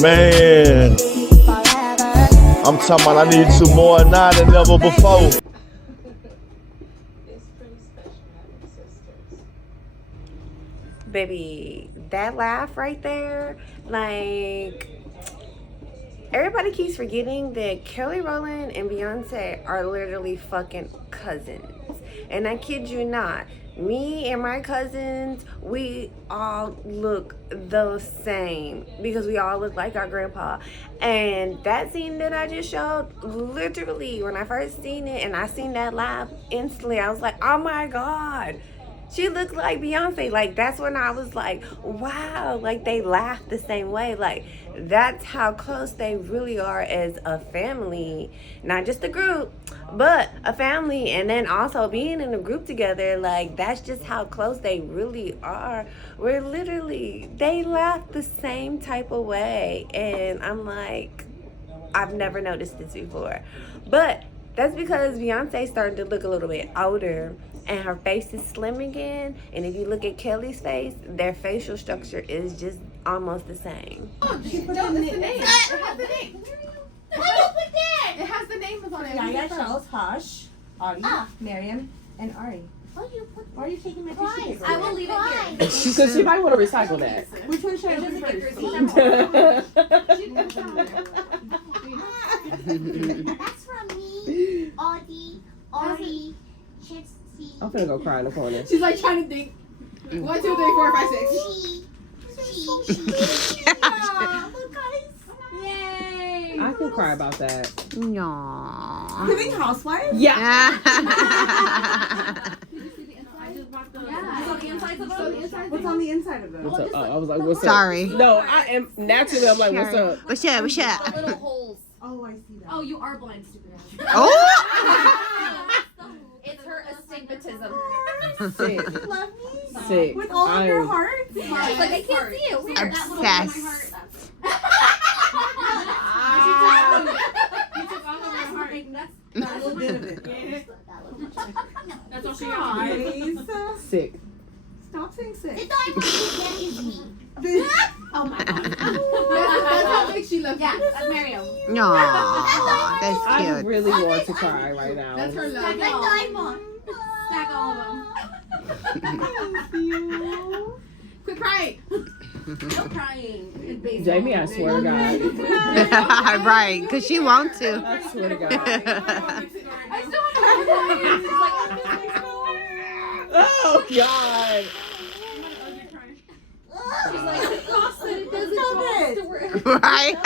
Man, I'm talking about I need 2 more now than never before. It's pretty special having sisters. Baby, that laugh right there, like, everybody keeps forgetting that Kelly Rowland and Beyonce are literally fucking cousins. And I kid you not, me and my cousins, we all look the same because we all look like our grandpa. And that scene that I just showed, literally, when I first seen it and I seen that laugh, instantly I was like, oh my God. She looks like Beyonce. Like, that's when I was like, wow, like they laugh the same way. Like, that's how close they really are as a family. Not just a group, but a family. And then also being in a group together, like, that's just how close they really are. We're literally, they laugh the same type of way. And I'm like, I've never noticed this before. But that's because Beyonce started to look a little bit older and her face is slim again. And if you look at Kelly's face, their facial structure is just almost the same. Oh, she put the name. It has the name. Why you put that? It has the names on it. Yaya, Charles, Hush, Ari, Miriam, and Ari. Why you put Why are you taking my tissue paper? I will leave it here. Because she might want to recycle that. Which one should I do first? That's from me, Audie, Ari, Chitsy. I'm finna go cry in the corner. She's like trying to think. 1, 2, 3, 4, 5, 6. Yay! I can cry about that. No. Living housewife? Yeah. What's on the inside of them? What's up? Oh, I was like, what's up? Sorry. No, I am naturally. I'm like, what's up? What's up? What's up? The little holes. Oh, I see that. Oh, you are blind, stupid ass. Oh! It's her astigmatism. Sick. You love me? Sick. With all of your I'm- heart? She's like, I can't see it. Weird. Obsessed. You took all of my heart. A little bit of it. That's all she Guys, Sick. stop saying The sick. diamond that is me. Oh my god. That's how big she looks. Yeah, that's Miriam. No, that's I cute. really want to cry right now. That's her love. The diamond. Stack all of them. Thank you. Quit crying. Stop crying. Jamie, I swear to God. Right, because she wants to. I swear to God. I still want Oh, God. She's like, exhausted. It doesn't Stop cost it. to work. Right?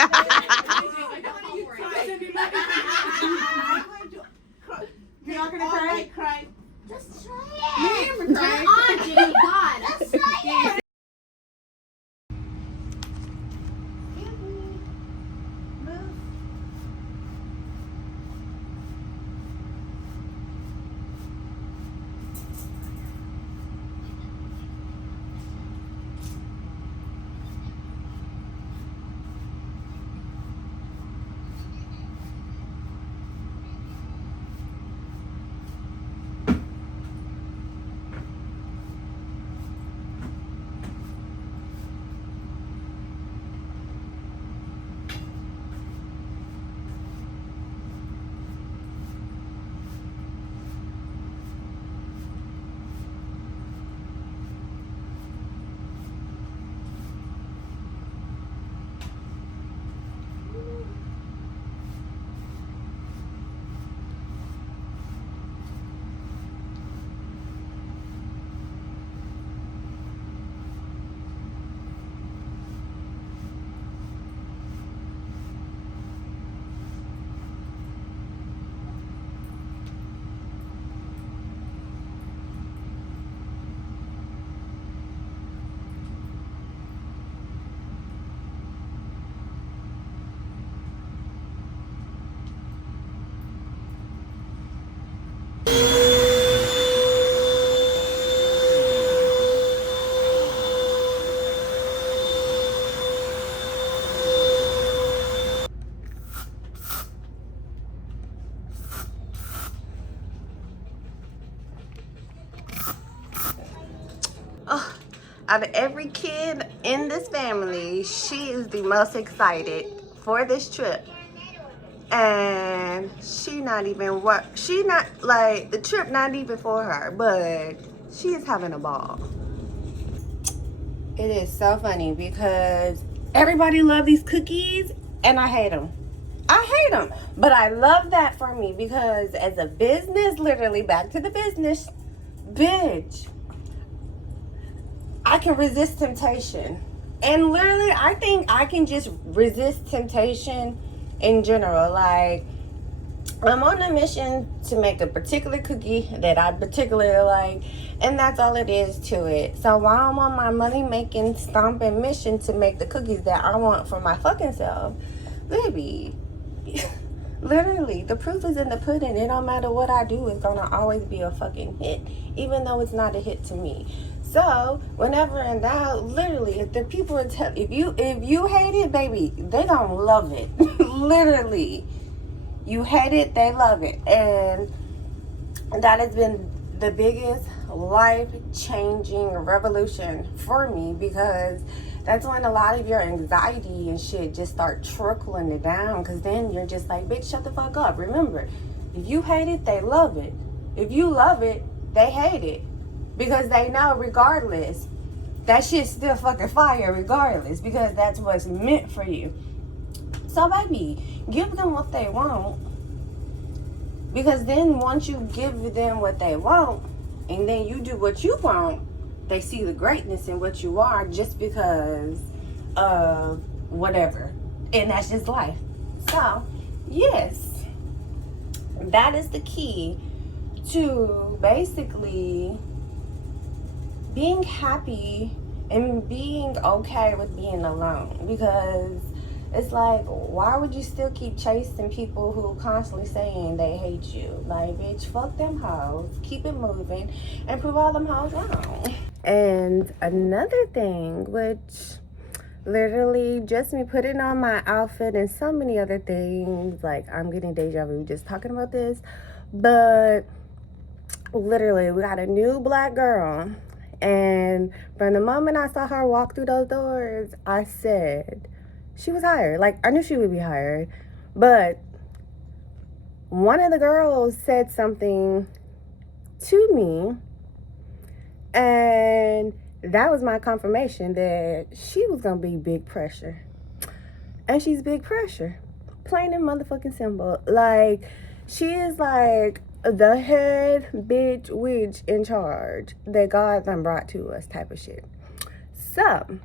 You're not gonna cry? Just try it. Miriam crying. Come on, Jimmy. God. Just try it. Out of every kid in this family, she is the most excited for this trip. And she not even the trip not even for her, but she is having a ball. It is so funny because everybody love these cookies and I hate them. I hate them, but I love that for me because as a business, literally back to the business, bitch, I can resist temptation. And literally, I think I can just resist temptation in general. Like, I'm on a mission to make a particular cookie that I particularly like, and that's all it is to it. So while I'm on my money-making, stomping mission to make the cookies that I want for my fucking self, baby, literally, the proof is in the pudding. It don't matter what I do, it's gonna always be a fucking hit, even though it's not a hit to me. So whenever in doubt, literally, if the people are if you hate it, baby, they gonna love it. Literally, you hate it, they love it, and that has been the biggest life-changing revolution for me because that's when a lot of your anxiety and shit just start trickling it down, because then you're just like, bitch, shut the fuck up. Remember, if you hate it, they love it. If you love it, they hate it. Because they know regardless, that shit's still fucking fire regardless, because that's what's meant for you. So baby, give them what they want. Because then once you give them what they want, and then you do what you want, they see the greatness in what you are just because of whatever. And that's just life. So, yes, that is the key to basically being happy and being okay with being alone. Because it's like, why would you still keep chasing people who constantly saying they hate you? Like, bitch, fuck them hoes. Keep it moving and prove all them hoes wrong. And another thing, which literally just me putting on my outfit and so many other things, like I'm getting deja vu just talking about this, but literally we got a new black girl, and from the moment I saw her walk through those doors, I said she was hired. Like, I knew she would be hired, but one of the girls said something to me, and that was my confirmation that she was gonna be big pressure. And she's big pressure, plain and motherfucking simple. Like, she is like the head bitch witch in charge that God done brought to us type of shit. So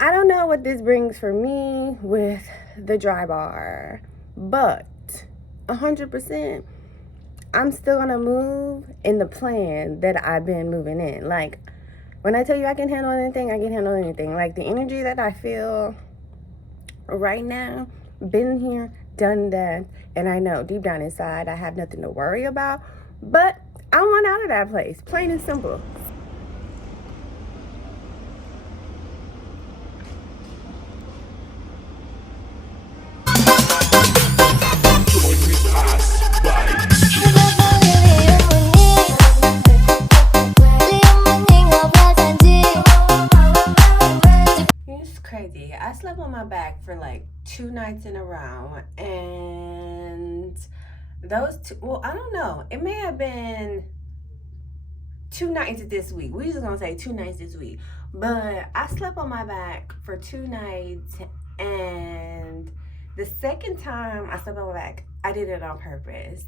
I don't know what this brings for me with the dry bar, but 100%, I'm still gonna move in the plan that I've been moving in. Like, when I tell you I can handle anything, I can handle anything. Like, the energy that I feel right now, been here, done that, and I know deep down inside I have nothing to worry about, but I want out of that place, plain and simple. It's crazy. I slept on my back for like 2 nights in a row, and those two, well, I don't know, it may have been 2 nights this week. We're just gonna say 2 nights this week, but I slept on my back for 2 nights, and the second time I slept on my back, I did it on purpose.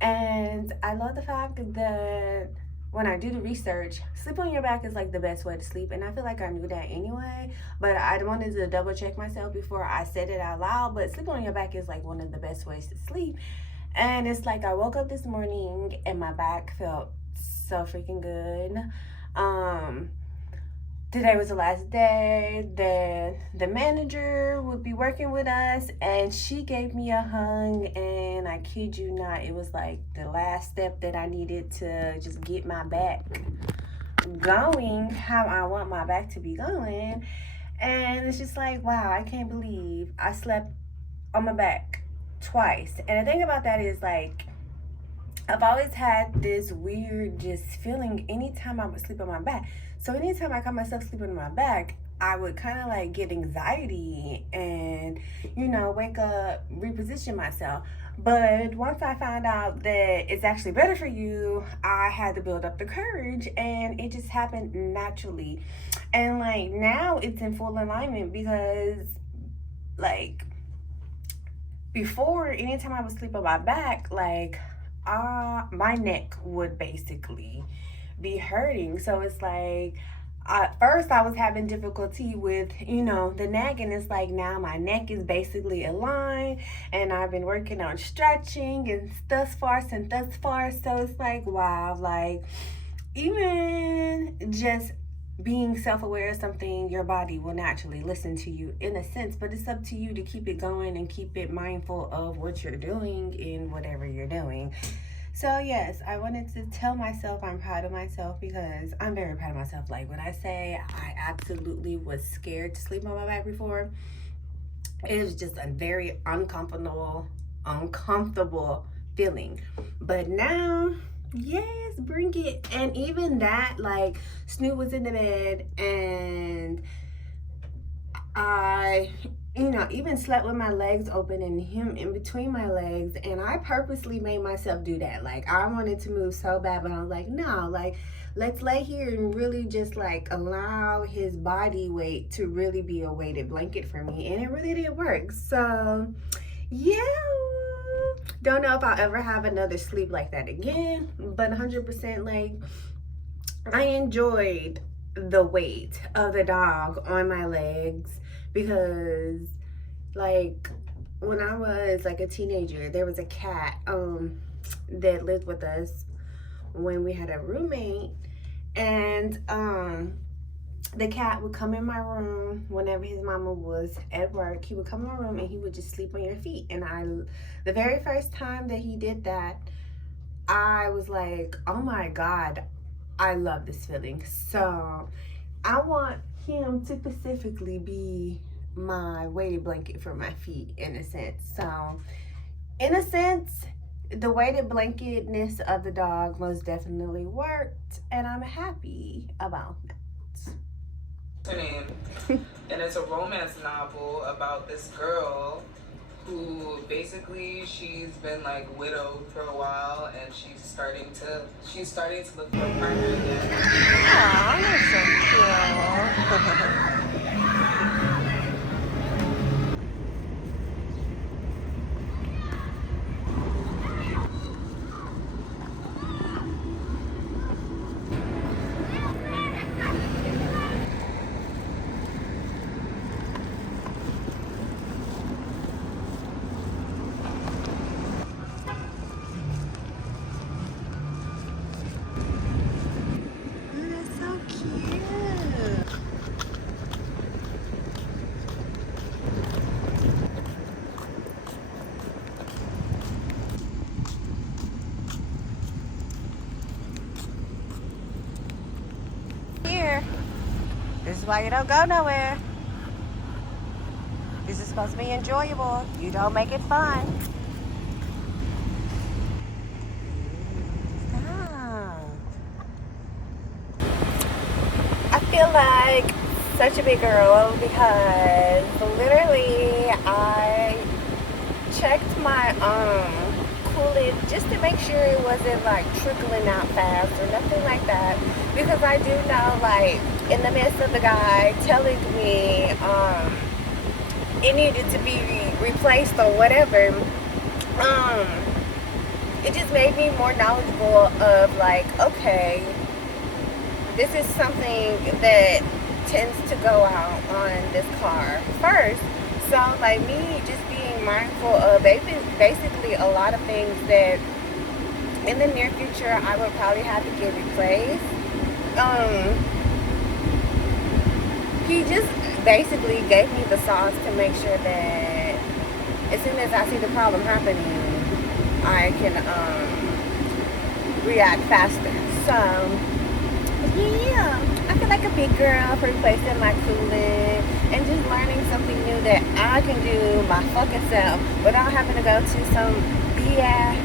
And I love the fact that when I do the research, sleep on your back is like the best way to sleep, and I feel like I knew that anyway, but I wanted to double check myself before I said it out loud. But sleep on your back is like one of the best ways to sleep. And it's like, I woke up this morning and my back felt so freaking good. Today was the last day that the manager would be working with us, and she gave me a hug, and I kid you not, it was like the last step that I needed to just get my back going how I want my back to be going. And it's just like, wow, I can't believe I slept on my back twice. And the thing about that is, like, I've always had this weird just feeling anytime I would sleep on my back. So anytime I caught myself sleeping on my back, I would kind of like get anxiety and, you know, wake up, reposition myself. But once I found out that it's actually better for you, I had to build up the courage, and it just happened naturally. And like now it's in full alignment because like before, anytime I would sleep on my back, like my neck would basically be hurting. So it's like at first I was having difficulty with, you know, the neck, and it's like now my neck is basically aligned, and I've been working on stretching and thus far. So it's like, wow, like even just being self-aware of something, your body will naturally listen to you in a sense, but it's up to you to keep it going and keep it mindful of what you're doing in whatever you're doing. So yes, I wanted to tell myself I'm proud of myself, because I'm very proud of myself. Like when I say I absolutely was scared to sleep on my back before, it was just a very uncomfortable feeling. But now, yes, bring it. And even that, like Snoop was in the bed and I, you know, even slept with my legs open and him in between my legs, and I purposely made myself do that. Like I wanted to move so bad, but I was like, no, like let's lay here and really just like allow his body weight to really be a weighted blanket for me, and it really did work. So yeah, don't know if I'll ever have another sleep like that again, but 100% like I enjoyed the weight of the dog on my legs, because like when I was like a teenager, there was a cat that lived with us when we had a roommate, and the cat would come in my room whenever his mama was at work. He would come in my room and he would just sleep on your feet. And the very first time that he did that, I was like, oh my God, I love this feeling. So I want him to specifically be my weighted blanket for my feet in a sense. So in a sense, the weighted blanketness of the dog most definitely worked, and I'm happy about that. Her name, and it's a romance novel about this girl who basically she's been like widowed for a while, and she's starting to look for a partner again. Aw, that's so cute. This is why you don't go nowhere. This is supposed to be enjoyable. You don't make it fun. I feel like such a big girl because literally I checked my coolant just to make sure it wasn't like trickling out fast or nothing like that, because I do know like in the midst of the guy telling me it needed to be replaced or whatever, it just made me more knowledgeable of like, okay, this is something that tends to go out on this car first. So like me just being mindful of basically a lot of things that in the near future I would probably have to get replaced. He just basically gave me the sauce to make sure that as soon as I see the problem happening, I can react faster. So yeah, I feel like a big girl for replacing my coolant and just learning something new that I can do my fucking self without having to go to some BS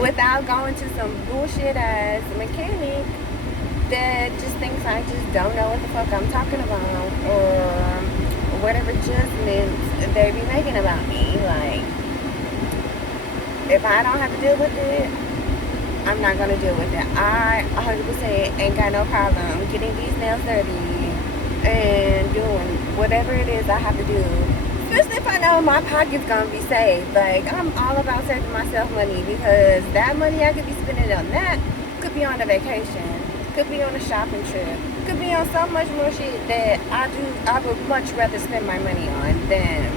without going to some bullshit ass mechanic that just thinks I just don't know what the fuck I'm talking about, or whatever judgments they be making about me. Like, if I don't have to deal with it, I'm not gonna deal with it. I 100% ain't got no problem getting these nails dirty and doing whatever it is I have to do. Especially if I know my pocket's gonna be saved. Like, I'm all about saving myself money, because that money I could be spending on that could be on a vacation, could be on a shopping trip, could be on so much more shit that I would much rather spend my money on than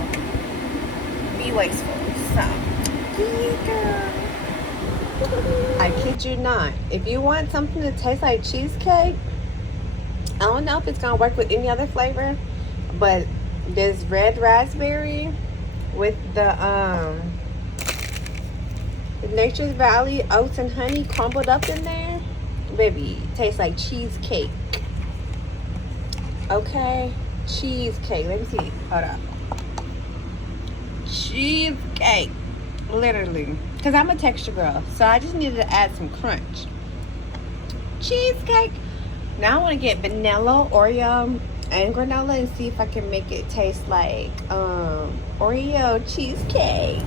be wasteful. So, yeah, girl. I kid you not. If you want something to taste like cheesecake, I don't know if it's gonna work with any other flavor, but this red raspberry with the Nature's Valley oats and honey crumbled up in there, baby, tastes like cheesecake. Okay, cheesecake. Let me see. Hold up. Cheesecake, literally. Because I'm a texture girl, so I just needed to add some crunch. Cheesecake. Now I want to get vanilla, Oreo, and granola and see if I can make it taste like Oreo cheesecake.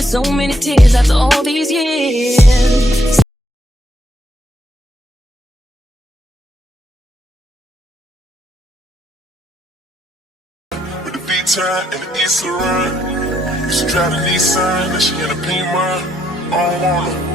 So many tears after all these years. With the V-turn and the East run. Used to drive the Nissan, now she in a Beamer. I don't want her.